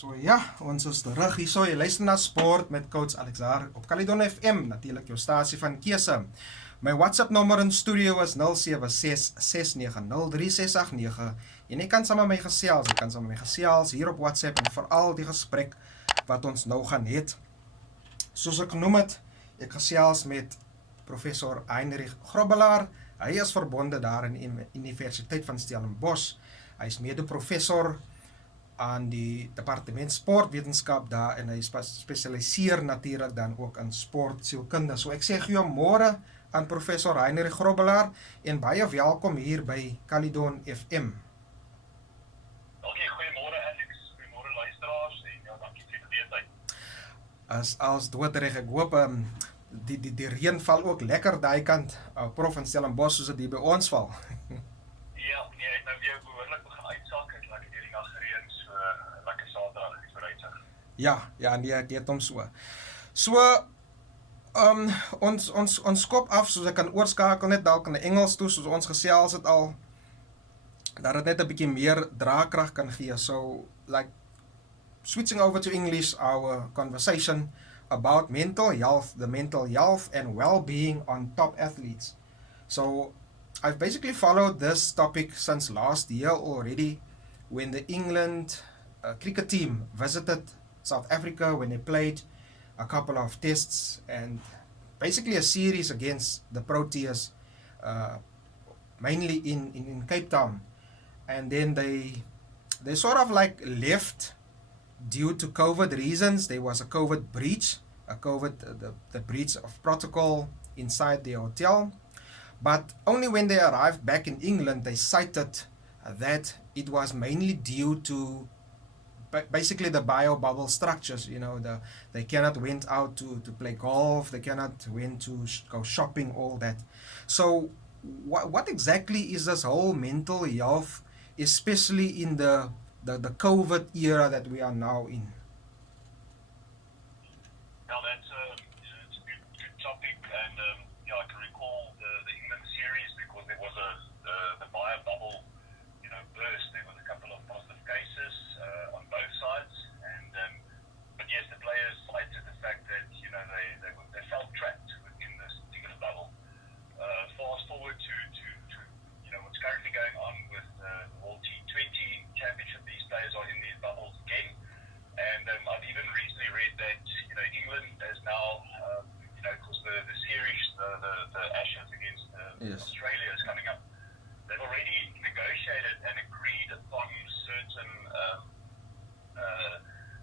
So ja, ons is terug hier. So jy luister na Sport met Coach Alexar op Caledon FM, natuurlik jou stasie van keuse. My WhatsApp nommer in studio is 0766903689 en jy kan saam met my gesels, hier op WhatsApp en veral die gesprek wat ons nou gaan hê. Soos ek genoem het, ek gesels met Professor Heinrich Grobbelaar. Hy is verbonde daar in die Universiteit van Stellenbosch. Hy is mede-professor aan die departement sportwetenskap daar en hy specialiseer natuurlik dan ook in sportsielkunde. So ek sê goeiemôre aan Professor Heinrich Grobbelaar en baie welkom hier by Caledon FM. Okay, goeiemôre Alex, goeiemôre luisteraars en ja, dankie vir die geleentheid. As doodreg, ek hoop die reën val ook lekker daai kant, prof in Stellenbosch soos dit hier by ons val. Ja, nee, het nou weer behoorlik begin uitsak, het lekker hierdie nag gereën, so lekker Saterdag is vooruitsig. Ja, nee, ek het hom so. So, ons kop af, soos ek kan oorskakel net dalk in Engels toe, soos ons gesels het al, dat het net 'n bietjie meer draagkrag kan gee. So, like, switching over to English, our conversation about mental health, the mental health and well-being on top athletes. So, I've basically followed this topic since last year already, when the England cricket team visited South Africa when they played a couple of tests and basically a series against the Proteas, mainly in Cape Town. And then they sort of like left due to COVID reasons. There was a COVID breach, the breach of protocol inside the hotel. But only when they arrived back in England, they cited that it was mainly due to basically the bio-bubble structures. You know, they cannot went out to play golf, they cannot went to go shopping, all that. So what exactly is this whole mental health, especially in the COVID era that we are now in? Well, it's a good topic, and yeah, I can recall the England series because there was the bio bubble, burst. There was a couple of positive cases on both sides, and but yes, the players cited the fact that they felt trapped within this particular bubble. Fast forward to what's currently going on with the World T20 Championship. These players are in these bubbles again, and I've even recently read that England is now because the series, the Ashes against Yes. Australia is coming up. They've already negotiated and agreed upon certain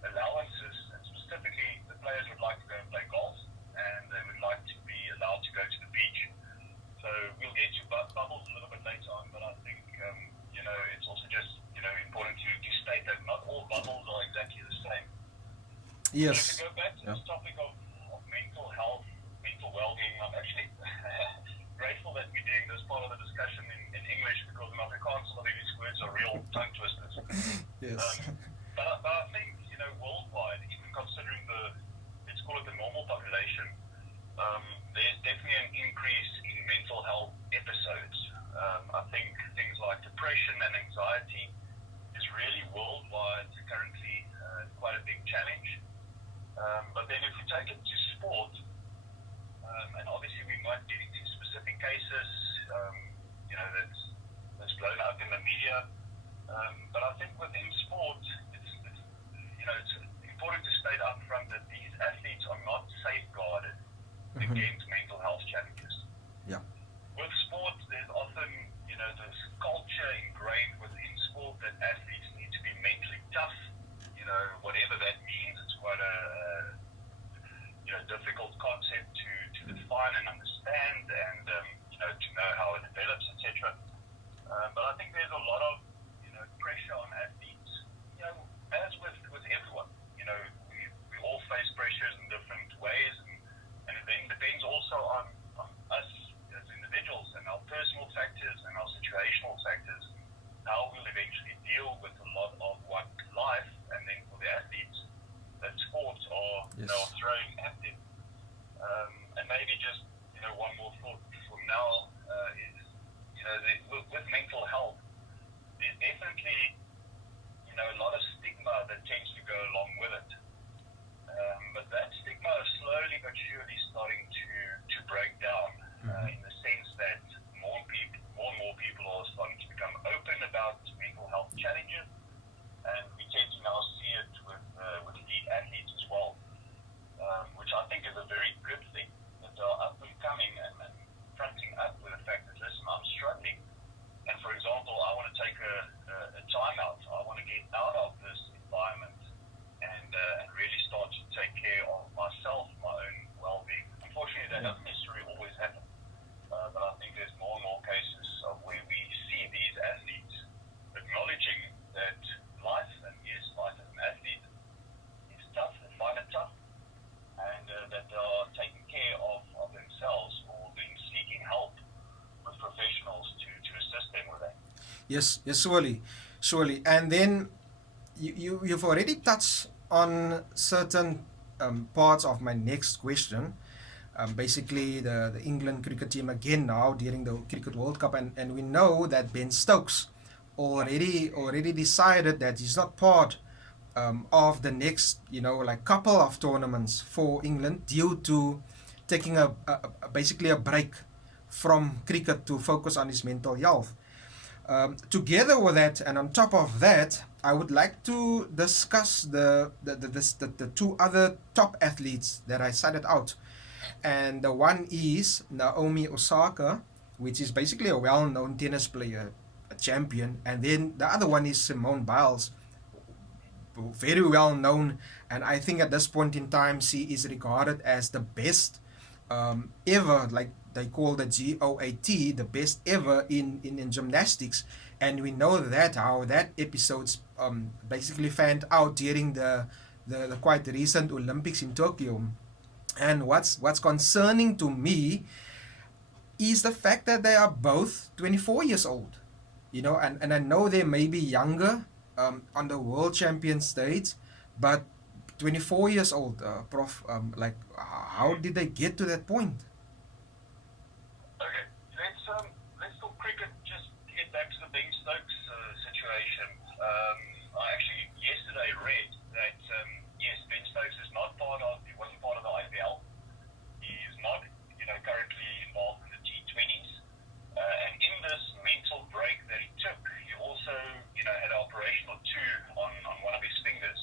allowances, and specifically the players would like to go and play golf, and they would like to be allowed to go to the beach. So we'll get to bubbles a little bit later on, but I think it's also just important to state that not all bubbles are exactly the same. Yes. So to go back to this topic of mental health, mental well-being, I'm actually grateful that we're doing this part of the discussion in English, because in Afrikaans some of these words are real tongue twisters. Yes. But I think worldwide, even considering let's call it the normal population, there's definitely an increase in mental health episodes. I think things like depression and anxiety is really worldwide currently quite a big challenge. But then if we take it to sport, and obviously we might get into specific cases, that's blown up in the media. But I think within sport, it's important to state up front that these athletes are not safeguarded against mental health challenges. Yeah. With sport, there's often, this culture ingrained within sport that athletes need to be mentally tough, whatever that means. It's quite a Yes, yes, surely, surely. And then you've already touched on certain parts of my next question. Basically, the England cricket team again now during the Cricket World Cup, and we know that Ben Stokes already decided that he's not part of the next, like couple of tournaments for England due to taking basically a break from cricket to focus on his mental health. Together with that, and on top of that, I would like to discuss the two other top athletes that I cited out. And the one is Naomi Osaka, which is basically a well known tennis player, a champion. And then the other one is Simone Biles, very well known. And I think at this point in time, she is regarded as the best ever, like they call the GOAT, the best ever in gymnastics. And we know that how that episodes basically fanned out during the quite recent Olympics in Tokyo. And what's concerning to me is the fact that they are both 24 years old. And I know they may be younger on the world champion stage, but 24 years old, Prof. Like, how did they get to that point? Okay, let's talk cricket. Just to get back to the Ben Stokes situation. I actually yesterday read that yes, Ben Stokes is not he wasn't part of the IPL. He is not, currently involved in the T20s. And in this mental break that he took, he also, had an operation or two on one of his fingers.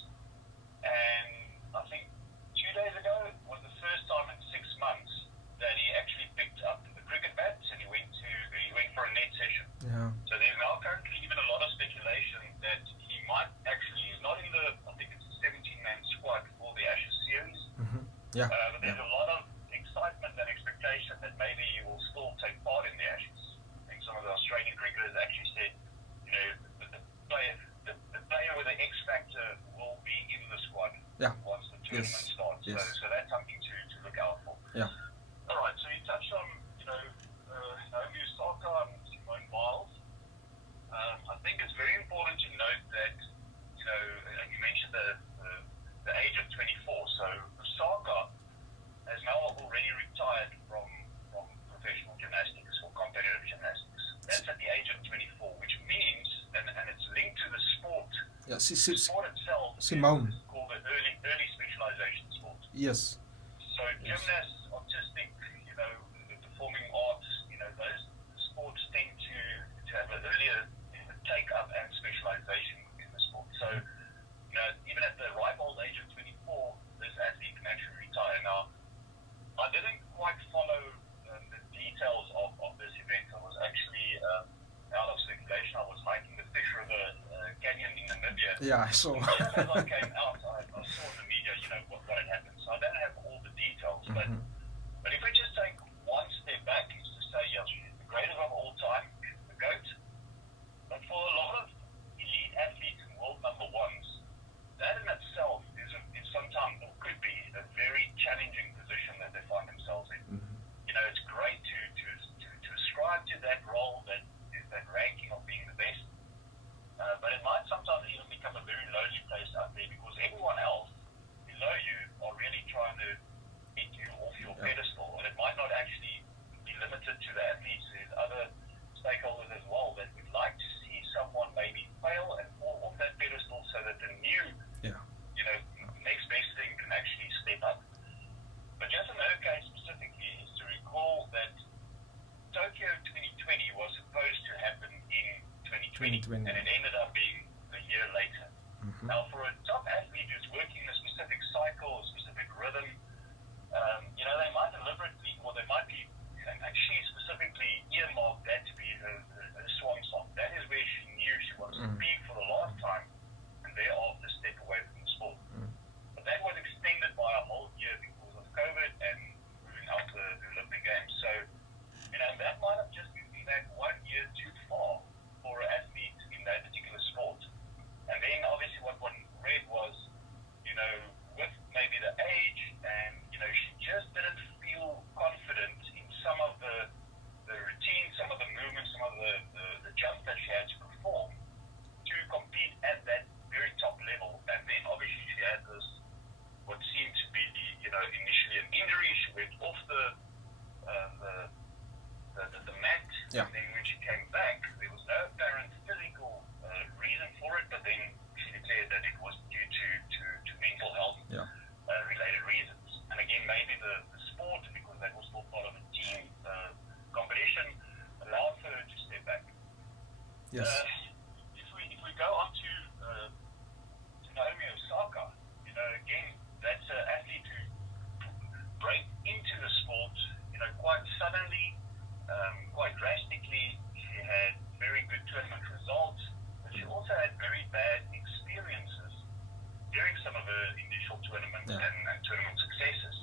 And I think 2 days ago was the first time in 6 months that he actually picked up the cricket bats and he went for a net session. Yeah. So there's now currently even a lot of speculation that he might actually, he's not in I think it's a 17-man squad for the Ashes series. Mm-hmm. Yeah. But there's a lot of excitement and expectation that maybe he will still take part in the Ashes. I think some of the Australian cricketers actually said, the player with the X factor will be in the squad once the tournament starts. Yes. So that's something to look out for. Yeah. All right. So you touched on Naomi Osaka and Simone Biles. I think it's very important to note that and you mentioned the age of 24. So Osaka has now already retired from professional gymnastics or competitive gymnastics. That's at the age of 24, which means, and it's linked to the sport. Yeah, The sport itself Simone. is called the early specialization sport. Yes. So gymnasts, autistic, the performing arts, those sports tend to have an earlier take up and specialization in the sport. So, even at the ripe old age of 24, this athlete can actually retire. Now, I didn't quite follow the details of this event. I was actually out of circulation. I was hiking the Fish River Canyon in Namibia. Yeah, I saw. Just as I came out, I saw in the media, what had happened. So I don't have all the details, but if we just take one step back, is to say, yes, the greatest of all time, the GOAT. But for a lot of elite athletes and world number ones, that in itself is sometimes, or could be, a very challenging position that they find themselves in. It's great to ascribe to that role, that ranking of being the best, but it might sometimes even become a very lonely place out there because everyone else below you are really trying to get you off your pedestal, and it might not actually be limited to the athletes. There's other stakeholders as well that would like to see someone maybe fail and fall off that pedestal so that the new, next best thing can actually step up. But just in her case specifically is to recall that Tokyo 2020 was supposed to happen in 2020, and it ended up being a year later. Now, for a top athlete who's working in a specific cycle, a specific rhythm, they might deliberately, or they might be, and she specifically earmarked that to be her swan song. That is where she knew she was to be for the last time, and thereafter step away from the sport. But that was extended by a whole year because of COVID and moving out the Olympic Games. So, that might have just been that 1 year too far for an athlete in that particular sport. And then obviously what one read initial tournament Yeah. and tournament successes,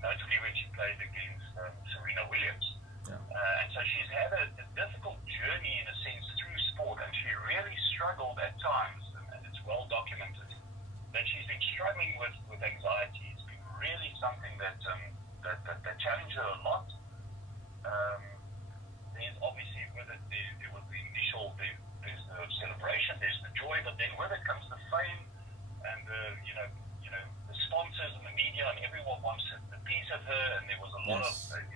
notably when she played against Serena Williams. Yeah. And so she's had a difficult journey in a sense through sport, and she really struggled at times, and it's well documented that she's been struggling with anxiety. It's been really something that challenged her a lot. There's obviously with it there was the initial there's the celebration, there's the joy, but then with it comes the fame and the the sponsors and the media, and everyone wants a piece of her, and there was a lot Yes. of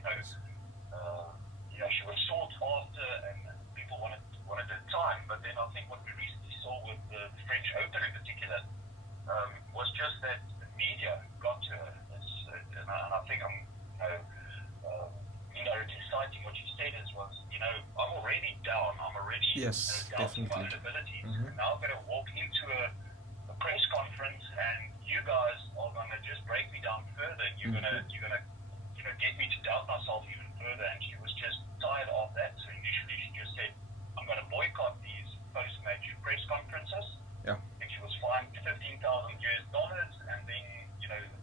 she was sought after, and people wanted her time. But then I think what we recently saw with the French Open in particular was just that the media got to her, and I think I'm indirectly citing what you said I'm already down. I'm already Yes, down to my definitely. abilities. Mhm. And now I'm going to walk into a press conference, and you guys are going to just break me down further. And you're Mhm. going to get me to doubt myself even further. And she was just tired of that. So initially she just said, I'm going to boycott these post-match press conferences. Yeah. And she was fined $15,000, and then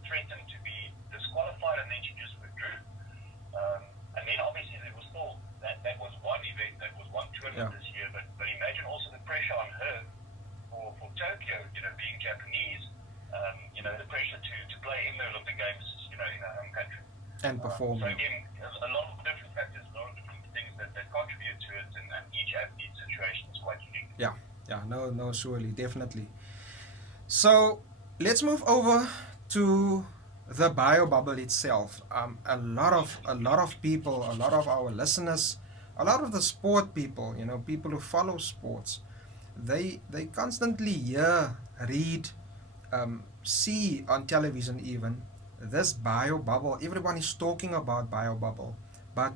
threatened to be disqualified, and then she just withdrew. And then obviously there was still that was one event, that was one tournament this year, but imagine also the pressure on her for Tokyo, being Japanese, the pressure to play in the Olympic Games, in her home country. And performing. So again, there's a lot of different factors, a lot of different things that contribute to it, and each athlete's situation is quite unique. Yeah, no, surely, definitely. So let's move over to the bio bubble itself. A lot of people, a lot of our listeners, a lot of the sport people, people who follow sports, they constantly hear, read, see on television even this bio bubble. Everyone is talking about bio bubble, but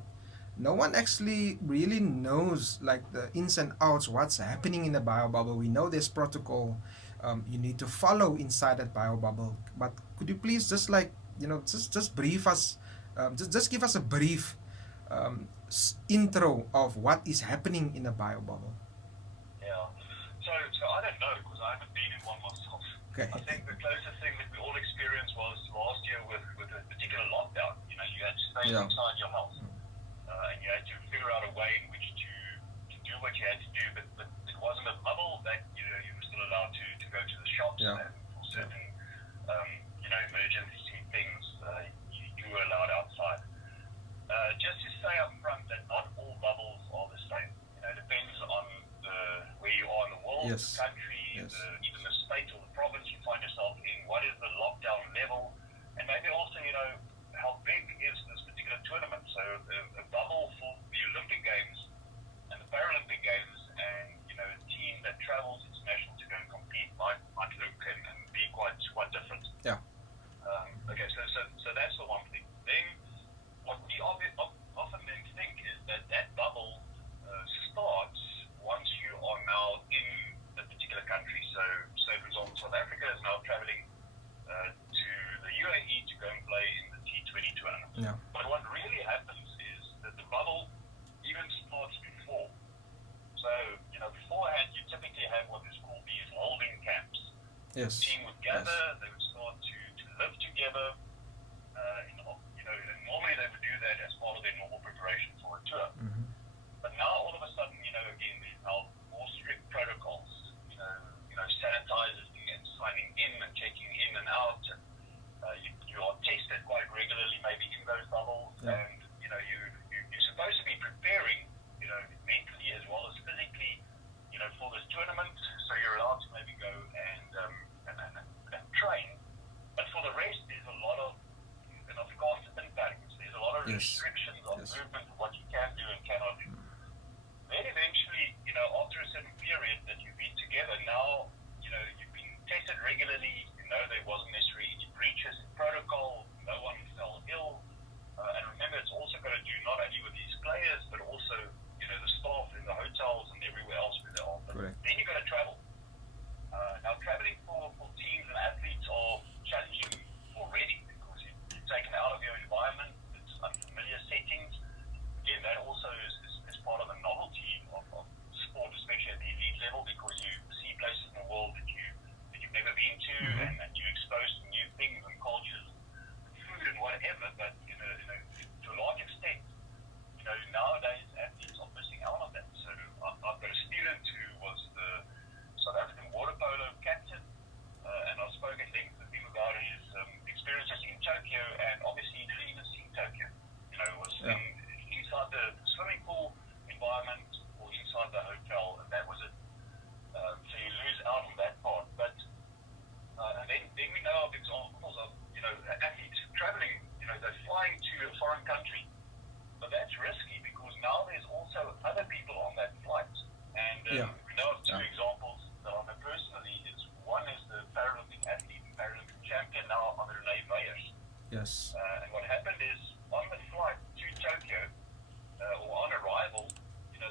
no one actually really knows like the ins and outs, what's happening in the bio bubble. We know there's protocol you need to follow inside that bio bubble, but could you please just just brief us, just give us a brief intro of what is happening in a bio bubble. Yeah. So I don't know, because I haven't been in one myself. Okay. I think the closest thing that we all experienced was last year with a particular lockdown. You had to stay inside your house, and you had to figure out a way in which to do what you had to do. But it wasn't a bubble that you were still allowed to go to the shops, and for certain emergency things you were allowed outside. Just to say up front that not all bubbles are the same. It depends on where you are in the world, the country, even the state or the province you find yourself in. What is the lockdown level? And maybe also, how big is this particular tournament? So a bubble for the Olympic Games and the Paralympic Games, and a team that travels international to go and compete might look and be quite different. Yeah. Okay, so that's the one thing. Then what we often then think is that bubble starts once you are now in a particular country. So for example, South Africa is now traveling to the UAE to go and play in the T20 tournament. Yeah. But what really happens is that the bubble even starts before. So, beforehand you typically have what is called these holding camps. Yes. The team would gather, they would start to live together, and normally they would do that as part of their normal preparation for a tour. Mm-hmm. But now all of a sudden, again, there's now more strict protocols, sanitizers and signing in and checking in and out, and you are tested quite regularly, maybe in those bubbles, and you're supposed to be preparing, mentally as well as physically, for this tournament. So you're allowed to maybe go and train. But for the rest, there's a lot of, and of course, impacts. There's a lot of restrictions on movement, what you can do and cannot do. Then eventually, after a certain period that you've been together, now, you've been tested regularly, there wasn't necessarily any breaches in protocol, no one fell ill. And remember, it's also got to do not only with these players, but also, the staff in the hotels and everywhere else where they are. Correct. Then you've got to travel. Now, traveling for teams and athletes are challenging already, because you're taken out of your environment. It's unfamiliar Yes. And what happened is, on the flight to Tokyo, or on arrival,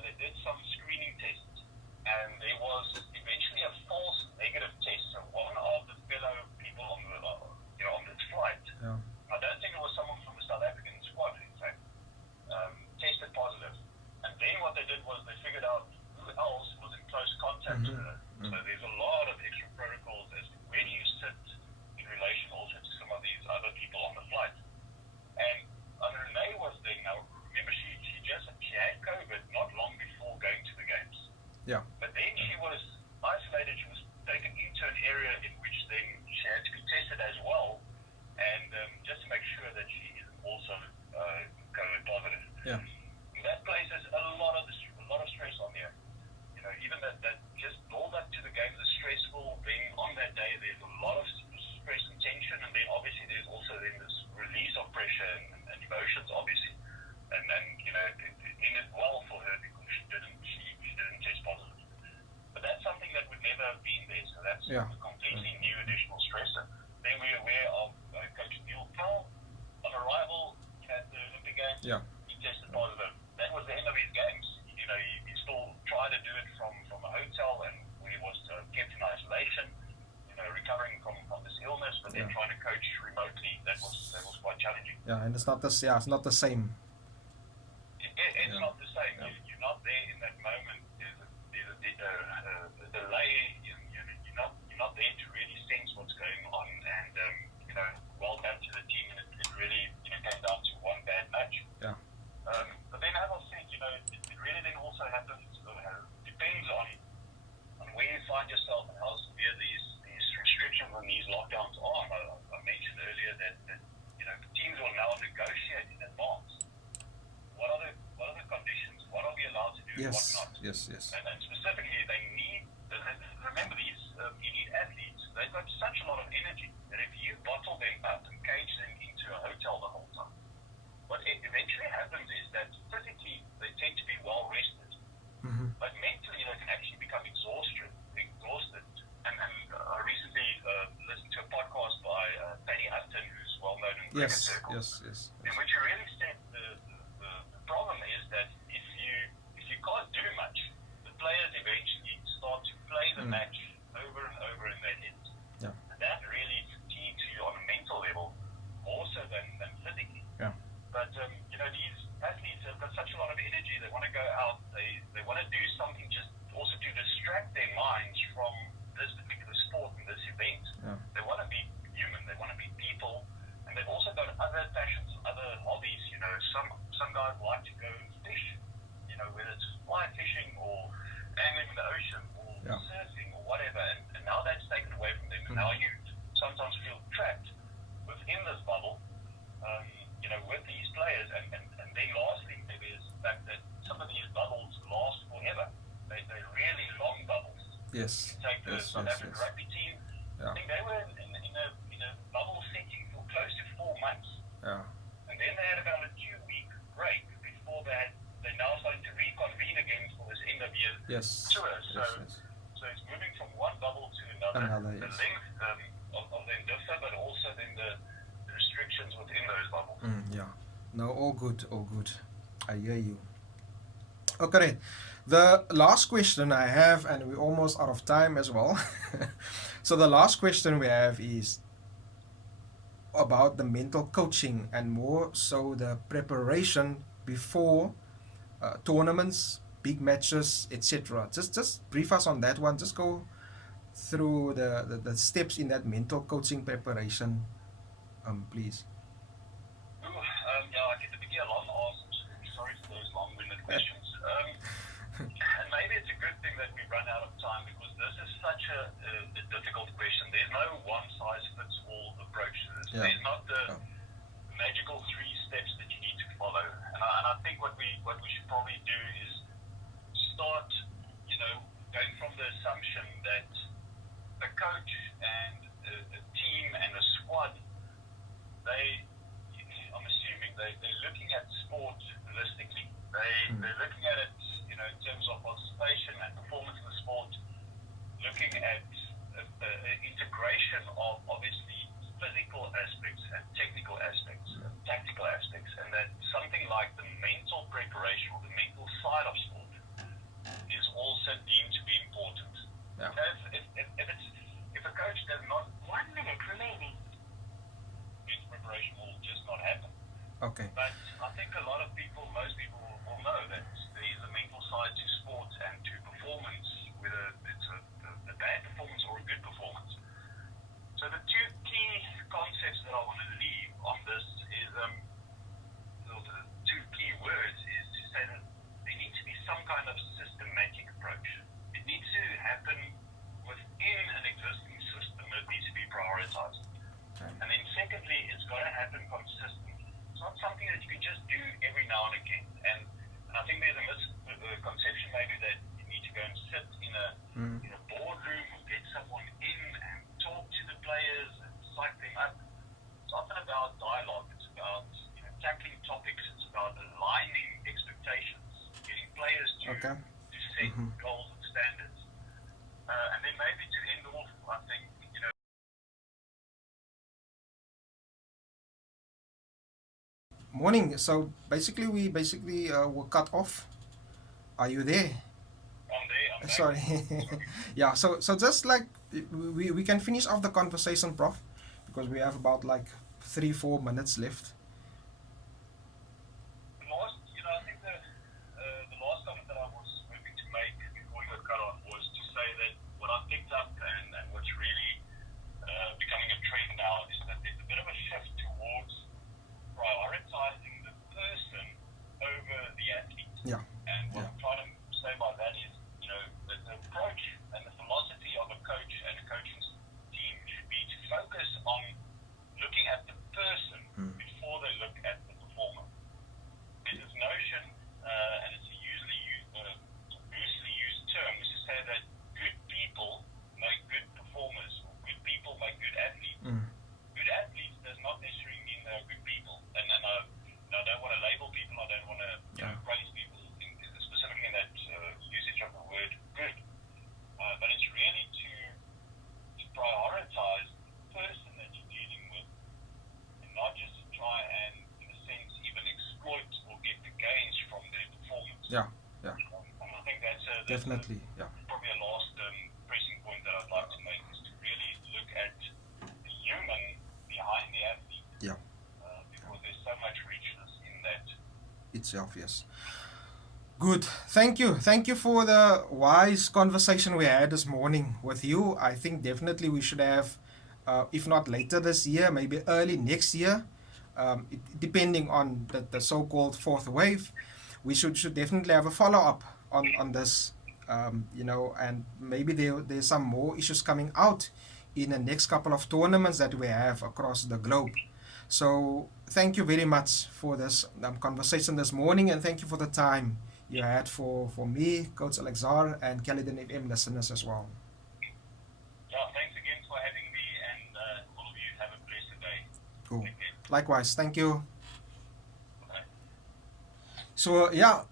they did some screening tests, and there was eventually a false negative test. So one of the fellow people on this flight, Yeah. I don't think it was someone from the South African squad, in fact, tested positive. And then what they did was they figured out who else was in close contact with her. So there's a lot of extra protocols as to where do you sit in relation also to some of these other people on the flight. And Renee was there. Now, remember, she had COVID not long before going to the games. Yeah. But then she was isolated. She was taken into an area in which then she had to be tested as well, and just to make sure that she isn't also COVID positive. Yeah. And that places a lot of stress on you. Even that just build up to the games is stressful. Then on that day, there's a lot of stress and tension, and then obviously there's also then this release of pressure and emotions, obviously. And it ended well for her because she didn't test positive. But that's something that would never have been there. So that's a completely new additional stressor. Then we're aware of Coach Neil Powell. On arrival at the Olympic Games, he tested positive. That was the end of his games. He still tried to do it from a hotel, and where he was kept in isolation, recovering from this illness, but then trying to coach remotely, that was quite challenging. Yeah, and it's not the same. It's not the same. You're not there in that moment. There's a delay. You're not there to really sense what's going on. And well done to the team. And it really came down to one bad match. Yeah. But then, as I said, it really then also happens. Depends on where you find yourself and how severe these restrictions and these lockdowns are. I mentioned earlier that teams will now negotiate in advance. What are the conditions? What are we allowed to do? Yes. What not? Yes. And specifically, they need. Remember, these elite athletes. They've got such a lot of energy that if you bottle them up and cage them into a hotel the whole time, what eventually happens is that physically they tend to be well rested, but mentally they can actually become exhausted. And I recently listened to a podcast by Danny Upton, who's well known in cricket circles, in which he really said the problem is that if you can't do much, the players eventually start to play the match over and over in their heads. Yeah. And that really fatigues you on a mental level more so than physically. Yeah. But these athletes have got such a lot of energy. They want to go out. They want to do something just also to distract their minds from this particular sport and this event. Yeah. They want to be human. They want to be people, and they've also got other passions, other hobbies. Some guys like to go and fish. Whether it's fly fishing or angling in the ocean or surfing or whatever. And now that's taken away from them. And now you sometimes feel trapped within this bubble. With these players, and then lastly, maybe is the fact that some of these bubbles last forever. They're really long bubbles. Yes. Take the South African rugby team. Yeah. I think they were in a bubble setting for close to 4 months. Yeah. And then they had about a 2-week break before they're now starting to reconvene again for this end of year tour. So it's moving from one bubble to another. The length of them differ, but also then the restrictions within those bubbles. No, all good. I hear you. Okay, the last question I have, and we're almost out of time as well. So the last question we have is about the mental coaching, and more so the preparation before tournaments, big matches, etc. Just brief us on that one. Just go through the steps in that mental coaching preparation, please. I get to begin a long answer. Sorry for those long-winded questions. And maybe it's a good thing that we run out of time, because this is such a difficult question. There's no one-size-fits-all approach to this. There's not the magical 3 steps that you need to follow. And I think what we should probably do is start, going from the assumption that the coach and the team and the squad, I'm assuming they're looking at sport holistically. They're looking at it, in terms of participation and performance in the sport, looking at integration of obviously physical aspects and technical aspects. Okay. But I think a lot of people, most people will know that there is a mental side to sport and to performance, whether it's a bad performance or a good performance. So the two key concepts that I want to leave on this is, the two key words is to say that there needs to be some kind of systematic approach. It needs to happen within an existing system. It needs to be prioritized. Okay. And then secondly, it's got to happen consistently. It's not something that you can just do every now and again. And I think there's a misconception maybe that you need to go and sit in a boardroom or get someone in and talk to the players and psych them up. It's not about dialogue. It's about tackling topics. It's about aligning expectations, getting players to set goals and standards. And then maybe to end off, I think, Morning. So basically, we were cut off. Are you there? I'm there. Sorry. Yeah. So just like we can finish off the conversation, Prof, because we have about like 3-4 minutes left. I think the last comment that I was hoping to make before we got cut off was to say that what I've picked up and what's really becoming a trend now is that there's a bit of a shift towards prioritizing the person over the athlete. Yeah. And what I'm trying to say by that is, that the approach and the philosophy of a coach and a coaching team should be to focus on looking at the person before they look at the performer. There's this notion, and it's a loosely used term, is to say that good people make good performers, or good people make good athletes. Good athletes does not necessarily mean they're good people. And I don't want to label people, I don't want to praise people specifically in that usage of the word good. But it's really to prioritize the person that you're dealing with, and not just try and, in a sense, even exploit or get the gains from their performance. Yeah. And I think that's Definitely. probably a last pressing point that I'd like to make, is to really look at the human behind the athlete. Yeah. Because there's so much richness in that. Itself, yes. Good. Thank you for the wise conversation we had this morning with you. I think definitely we should have, if not later this year, maybe early next year, depending on the so-called fourth wave, we should definitely have a follow-up on this, and maybe there's some more issues coming out in the next couple of tournaments that we have across the globe. So thank you very much for this conversation this morning, and thank you for the time you had for me, Coach Alexar, and Caledon FM listeners as well. Yeah, thanks again for having me, and all of you have a blessed day. Cool. Take care. Likewise, thank you. Bye. So yeah,